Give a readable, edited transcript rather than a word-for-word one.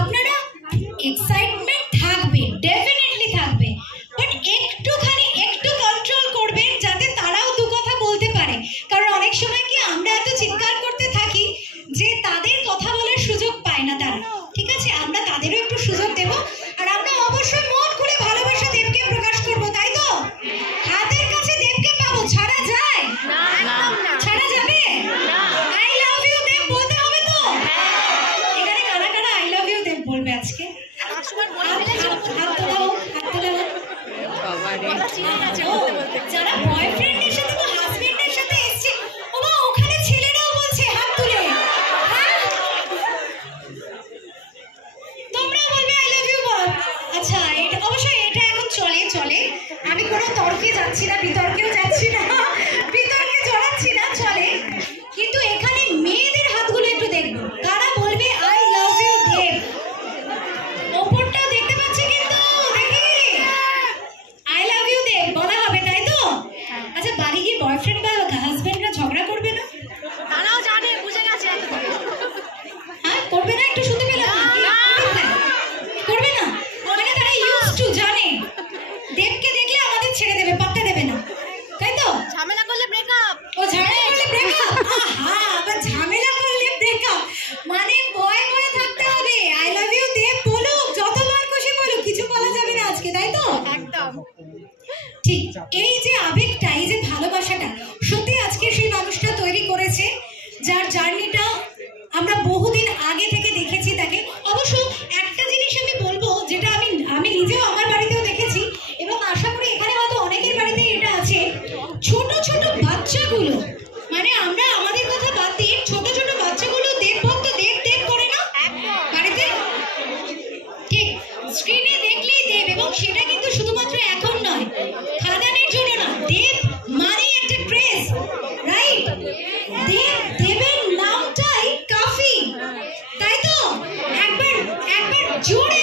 আপনারা এক্সাইটমেন্ট থাকবে, ডেফিনেটলি থাকবে, বাট একটু কন্ট্রোল করবেন যাতে তারাও দু কথা বলতে পারে। কারণ অনেক সময় কি আমরা এত চিৎকার করতে থাকি যে তাদের কথা বলার সুযোগ পায় না তারা। ঠিক আছে, আমরা তাদেরও একটু সুযোগ দেব, আর আমরা অবশ্যই মন খুলে ভালোবাসা দেবকে প্রকাশ করব, তাই তো? হাতের কাছে দেবকে পাবো, ছাড়া যায়? ছাড়া যাবে? আই লাভ ইউ দেব বলতে হবে তো। এখানে কারা কারা আই লাভ ইউ দেব বলবে আজকে? যারা বয়ফ্রেন্ডের সাথে বা হাজবেন্ডের সাথে এসছে, ওমা ওখানে ছেলেরাও বলছে, হাত তুলে। হ্যাঁ, তোমরা বলবে আই লাভ ইউ বল। আচ্ছা, এটা অবশ্যই এটা এখন চলে, আমি কোনো তর্কে যাচ্ছি না, বিতর্কেও যাচ্ছি না, বিতর্কে জড়াচ্ছি না, চলে। কিন্তু এখানে মেয়েদের হাতগুলো একটু দেখবো, কারা বলবে আই লাভ ইউ দেব। ওপরটাও দেখতে পাচ্ছি, কিন্তু দেখি আই লাভ ইউ দেব বলা হবে, তাই তো? আচ্ছা, বাড়ি গিয়ে বয়ফ্রেন্ড বা হাজবেন্ডরা ঝগড়া করবে না? তারাও জানে, বুঝে গেছে। হ্যাঁ, করবে না? একটু শুনতে পেলাম করবে না, মানে তারা ইউজ টু, জানে দেবকে দেখলে আমাদের ছেড়ে দেবে, পাত্তা দেবে না, তাই তো? ঝামেলা করলে ব্রেকআপ। ও ঝামেলা করলে ব্রেকআপ? হ্যাঁ, আবার ঝামেলা করলে ব্রেকআপ, মানে ভয়ে থাকতে হবে। আই লাভ ইউ দেব বলুক, যতবার খুশি বলুক, কিছু বলা যাবে না আজকে, তাই তো? একদম ঠিক। এই যে আবেগটা, এই যে ভালোবাসাটা, সত্যি আজকে সেই মানুষটা তৈরি করেছে, যার জার্নিটা আমরা বহুদিন আগে থেকে দেখেছি তাকে। অবশ্য একটা জিনিস আমি বলবো, যেটা আমি নিজেও আমার বাড়িতেও দেখেছি, এবং আশা করি এখানে হয়তো অনেকের বাড়িতে এটা আছে, ছোট ছোট বাচ্চাগুলো, মানে আমরা আমাদের কথা বাদ দিয়ে ছোট ছোট বাচ্চাগুলো দেব ভক্ত, দেব করে না বাড়িতে? ঠিক, স্ক্রিনে দেখলেই দেব, এবং সেটা কিন্তু শুধুমাত্র এখন নয়, খাদানের জন্য না, দেব মানে একটা ক্রেজ, রাইট? দেবের নামটাই কাফি, তাই তো? একবার জোরে